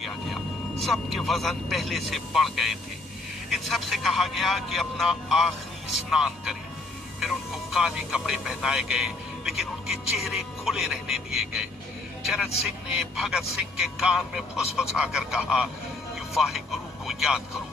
किया गया। सबके वजन पहले से बढ़ गए थे। इन सब से कहा गया कि अपना आखिरी स्नान करें। फिर उनको काले कपड़े पहनाए गए, लेकिन उनके चेहरे खुले रहने दिए गए। चरण सिंह ने भगत सिंह के कान में फुसफुसाकर कहा कि वाहे गुरु को याद करो।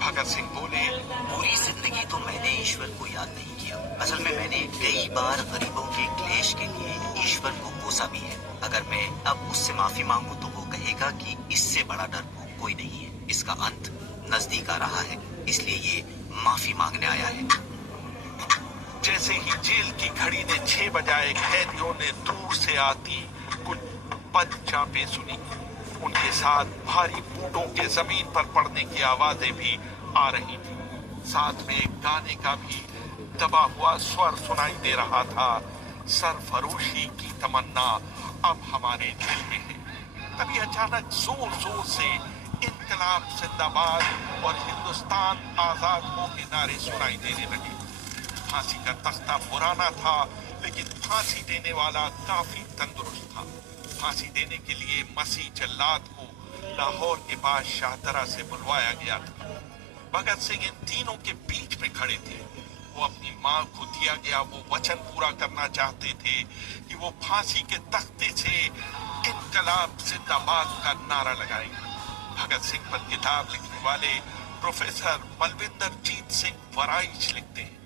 भगत सिंह बोले, पूरी जिंदगी तो मैंने ईश्वर को याद नहीं किया। असल में मैंने कई बार गरीबों के क्लेश के लिए ईश्वर को कोसा भी है। अगर मैं अब उससे माफी मांगू तो वो कहेगा कि इससे बड़ा डरपोक कोई नहीं है। इसका अंत नजदीक आ रहा है, इसलिए ये माफी मांगने आया है। जैसे ही जेल की घड़ी ने 6 बजाए, कैदियों ने दूर से आती कुछ पदचापें सुनी। उनके साथ भारी बूटों के जमीन पर पड़ने की आवाजें भी आ रही थी। साथ में गाने का भी दबा हुआ स्वर सुनाई दे रहा था। सरफरोशी की तमन्ना अब हमारे दिल में है। तभी अचानक जोर जोर से इनकलाब जिंदाबाद और हिंदुस्तान आजाद हो के नारे सुनाई देने लगे। फांसी का तख्ता पुराना था, लेकिन फांसी देने वाला काफी तंदुरुस्त था। फांसी देने के लिए मसीह जल्लाद को लाहौर के पास शाहदरा से बुलवाया गया था। भगत सिंह इन तीनों के बीच में खड़े थे। वो अपनी मां को दिया गया वो वचन पूरा करना चाहते थे कि वो फांसी के तख्ते से इनकलाब जिंदाबाद का नारा लगाएंगे। भगत सिंह पर किताब लिखने वाले प्रोफेसर बलविंदर जीत सिंह वराइच लिखते हैं,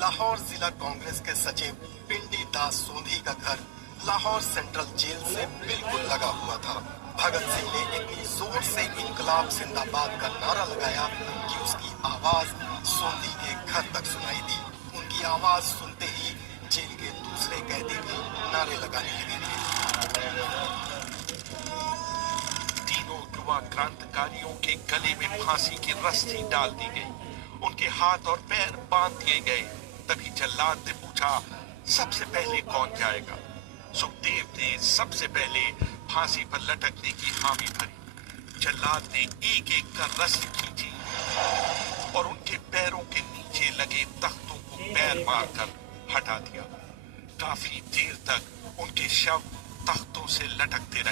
लाहौर जिला कांग्रेस के सचिव पिंडी दास सोंधी का घर लाहौर सेंट्रल जेल से बिल्कुल लगा हुआ था। भगत सिंह ने इतनी जोर से इनकलाब जिंदाबाद का नारा लगाया कि उसकी आवाज सोंधी के घर तक सुनाई दी। उनकी आवाज सुनते ही जेल के दूसरे कैदी भी नारे लगाने लगे। तीनों युवा क्रांतिकारियों के गले में फांसी की रस्सी डाल दी गई। उनके हाथ और पैर बांध दिए गए। तभी जल्लाद ने पूछा, सबसे पहले कौन जाएगा? सुखदेव ने सबसे पहले फांसी पर लटकने की हामी भरी। जल्लाद ने एक एक कर रस्सी खींची और उनके पैरों के नीचे लगे तख्तों को पैर मारकर हटा दिया। काफी देर तक उनके शव तख्तों से लटकते रहे।